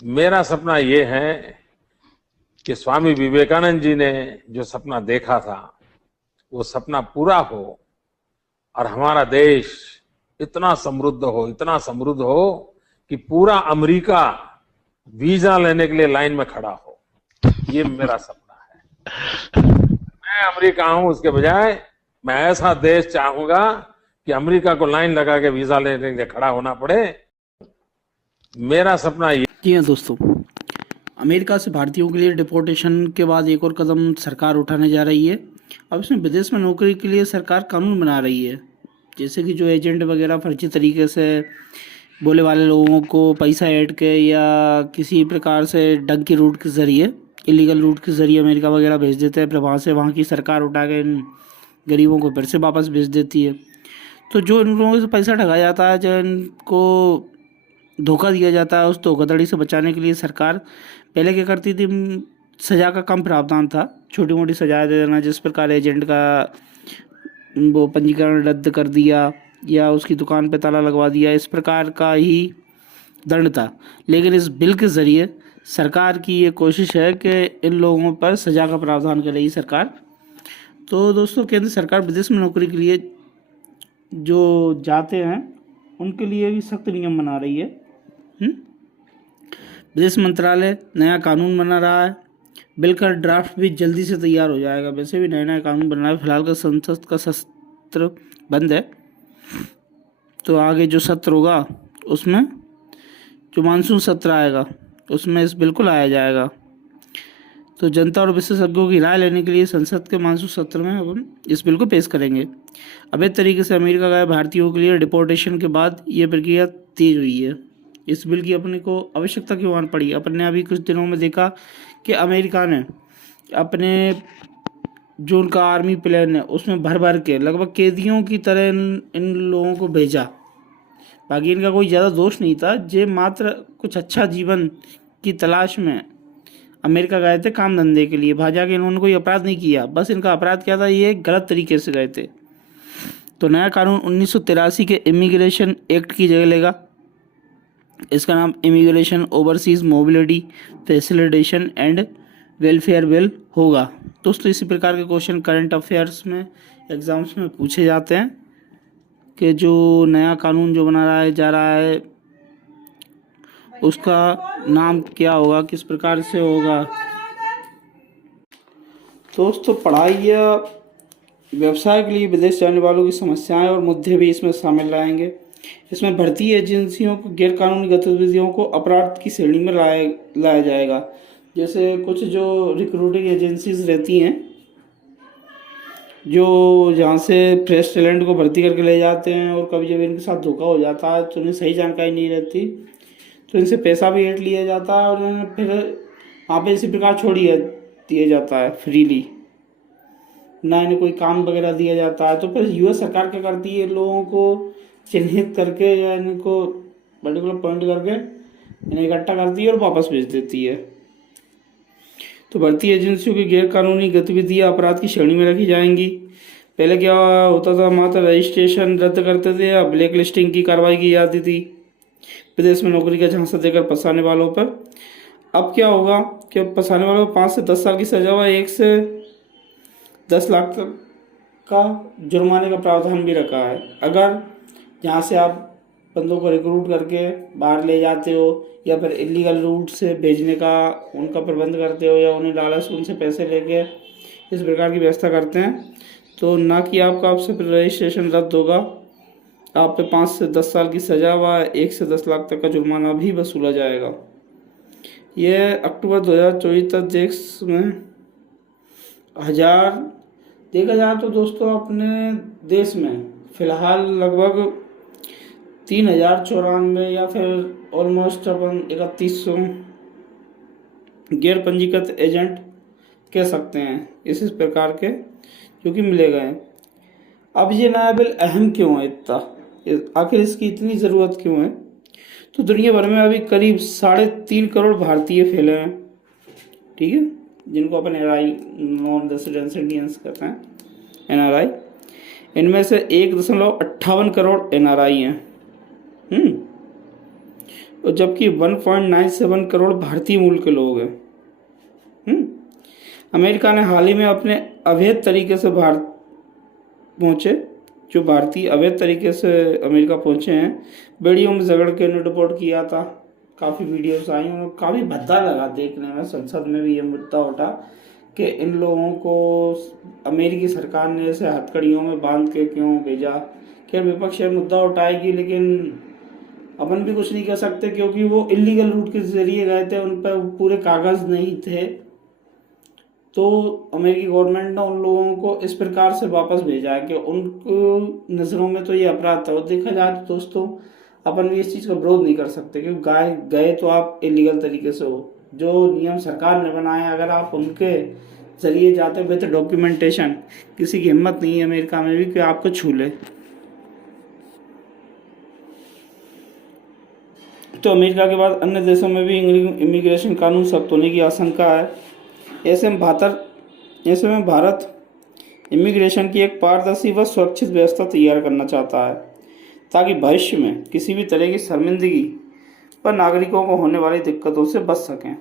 मेरा सपना ये है कि स्वामी विवेकानंद जी ने जो सपना देखा था वो सपना पूरा हो और हमारा देश इतना समृद्ध हो कि पूरा अमेरिका वीजा लेने के लिए लाइन में खड़ा हो। ये मेरा सपना है। मैं अमेरिका हूं, उसके बजाय मैं ऐसा देश चाहूंगा कि अमेरिका को लाइन लगा के वीजा लेने के लिए खड़ा होना पड़े। मेरा सपना ये। जी हाँ दोस्तों, अमेरिका से भारतीयों के लिए डिपोर्टेशन के बाद एक और कदम सरकार उठाने जा रही है। अब इसमें विदेश में नौकरी के लिए सरकार कानून बना रही है, जैसे कि जो एजेंट वगैरह फर्जी तरीके से बोले वाले लोगों को पैसा ऐड के या किसी प्रकार से डंकी रूट के ज़रिए, इलीगल रूट के ज़रिए अमेरिका वगैरह भेज देते हैं, फिर वहाँ से वहाँ की सरकार उठा के इन गरीबों को फिर से वापस भेज देती है। तो जो इन लोगों से पैसा ठगा जाता है, जो इनको धोखा दिया जाता है, उस धोखाधड़ी से बचाने के लिए सरकार पहले क्या करती थी, सज़ा का कम प्रावधान था, छोटी मोटी सज़ा दे देना, जिस प्रकार एजेंट का वो पंजीकरण रद्द कर दिया या उसकी दुकान पे ताला लगवा दिया, इस प्रकार का ही दंड था। लेकिन इस बिल के ज़रिए सरकार की ये कोशिश है कि इन लोगों पर सज़ा का प्रावधान करेगी सरकार। तो दोस्तों, केंद्र सरकार विदेश में नौकरी के लिए जो जाते हैं उनके लिए भी सख्त नियम बना रही है। विदेश मंत्रालय नया कानून बना रहा है। बिल का ड्राफ्ट भी जल्दी से तैयार हो जाएगा। वैसे भी नया नया कानून बन रहा है। फिलहाल का संसद का सत्र बंद है, तो आगे जो सत्र होगा उसमें, जो मानसून सत्र आएगा उसमें इस बिल को लाया जाएगा। तो जनता और विशेषज्ञों की राय लेने के लिए संसद के मानसून सत्र में हम इस बिल को पेश करेंगे। अवैध तरीके से अमेरिका गए भारतीयों के लिए डिपोर्टेशन के बाद ये प्रक्रिया तेज हुई है। इस बिल की अपने को आवश्यकता क्यों आन पड़ी? अपन ने अभी कुछ दिनों में देखा कि अमेरिका ने अपने जो उनका आर्मी प्लेन है उसमें भर भर के लगभग कैदियों की तरह इन लोगों को भेजा। बाकी इनका कोई ज़्यादा दोष नहीं था, जे मात्र कुछ अच्छा जीवन की तलाश में अमेरिका गए थे काम धंधे के लिए। भाजा के इन्होंने कोई अपराध नहीं किया, बस इनका अपराध क्या था, ये गलत तरीके से गए थे। तो नया कानून 1983 के इमिग्रेशन एक्ट की जगह लेगा। इसका नाम immigration overseas mobility facilitation and welfare bill होगा। दोस्तों, इसी प्रकार के क्वेश्चन करंट अफेयर्स में एग्जाम्स में पूछे जाते हैं कि जो नया कानून जो बना रहा है जा रहा है उसका नाम क्या होगा, किस प्रकार से होगा। दोस्तों, पढ़ाई या व्यवसाय के लिए विदेश जाने वालों की समस्याएं और मुद्दे भी इसमें शामिल रहेंगे। इसमें भर्ती एजेंसियों को गैरकानूनी गतिविधियों को अपराध की श्रेणी में लाया जाएगा। जैसे कुछ जो रिक्रूटिंग एजेंसीज रहती हैं, जो जहाँ से फ्रेश टैलेंट को भर्ती करके ले जाते हैं और कभी जब इनके साथ धोखा हो जाता है तो उन्हें सही जानकारी नहीं रहती, तो इनसे पैसा भी ऐंठ लिया जाता है और उन्हें फिर वहाँ पे इसी प्रकार छोड़ दिया जाता है फ्रीली, ना इन्हें कोई काम वगैरह दिया जाता है। तो फिर यूएस सरकार क्या करती है, लोगों को चिन्हित करके या इनको पर्टिकुलर पॉइंट करके इन्हें इकट्ठा करती है और वापस भेज देती है। तो भर्ती एजेंसियों की गैरकानूनी गतिविधियाँ अपराध की श्रेणी में रखी जाएंगी। पहले क्या होता था, मात्र रजिस्ट्रेशन रद्द करते थे या ब्लैक लिस्टिंग की कार्रवाई की जाती थी विदेश में नौकरी का झांसा देकर फंसाने वालों पर। अब क्या होगा कि फंसाने वालों को 5 से 10 साल की सजा व 1 से 10 लाख तक का जुर्माने का प्रावधान भी रखा है। अगर जहाँ से आप बंदों को रिक्रूट करके बाहर ले जाते हो या फिर इलीगल रूट से भेजने का उनका प्रबंध करते हो या उन्हें लालच उनसे पैसे लेके इस प्रकार की व्यवस्था करते हैं, तो ना कि आपसे फिर रजिस्ट्रेशन रद्द होगा, आप पे 5 से 10 साल की सज़ा व 1 से 10 लाख तक का जुर्माना भी वसूला जाएगा। यह अक्टूबर 2024 तक देश में देखा जाए तो दोस्तों अपने देश में फ़िलहाल लगभग 3094 या फिर ऑलमोस्ट अपन 3100 गैर पंजीकृत एजेंट कह सकते हैं इस प्रकार के जो कि मिले गए। अब ये नया बिल अहम क्यों है इतना, आखिर इसकी इतनी ज़रूरत क्यों है? तो दुनिया भर में अभी करीब 3.5 करोड़ भारतीय फैले हैं, ठीक है, जिनको अपन NRI नॉन रेजिडेंस इंडियंस कहते हैं, NRI। इनमें से 1.58 करोड़ NRI हैं। और जबकि 1.97 करोड़ भारतीय मूल के लोग हैं। अमेरिका ने हाल ही में अपने अवैध तरीके से भारत पहुँचे, जो भारतीय अवैध तरीके से अमेरिका पहुँचे हैं, बेड़ियों में झगड़ के उन्हें डिपोर्ट किया था। काफ़ी वीडियोस आई और काफ़ी भद्दा लगा देखने में। संसद में भी ये मुद्दा उठा कि इन लोगों को अमेरिकी सरकार ने ऐसे हथकड़ियों में बांध के क्यों भेजा। खैर विपक्ष ये मुद्दा उठाएगी, लेकिन अपन भी कुछ नहीं कह सकते क्योंकि वो इलीगल रूट के जरिए गए थे, उन पर पूरे कागज नहीं थे। तो अमेरिकी गवर्नमेंट ने उन लोगों को इस प्रकार से वापस भेजा है कि उनको नज़रों में तो ये अपराध था। और देखा जाए तो दोस्तों, अपन भी इस चीज़ का विरोध नहीं कर सकते क्योंकि गए तो आप इलीगल तरीके से हो। जो नियम सरकार ने बनाए, अगर आप उनके जरिए जाते विद डॉक्यूमेंटेशन, किसी की हिम्मत नहीं है अमेरिका में भी कि आपको छू ले। तो अमेरिका के बाद अन्य देशों में भी इमिग्रेशन कानून सख्त होने की आशंका है। ऐसे में भारत इमिग्रेशन की एक पारदर्शी व सुरक्षित व्यवस्था तैयार करना चाहता है ताकि भविष्य में किसी भी तरह की शर्मिंदगी पर नागरिकों को होने वाली दिक्कतों से बच सकें।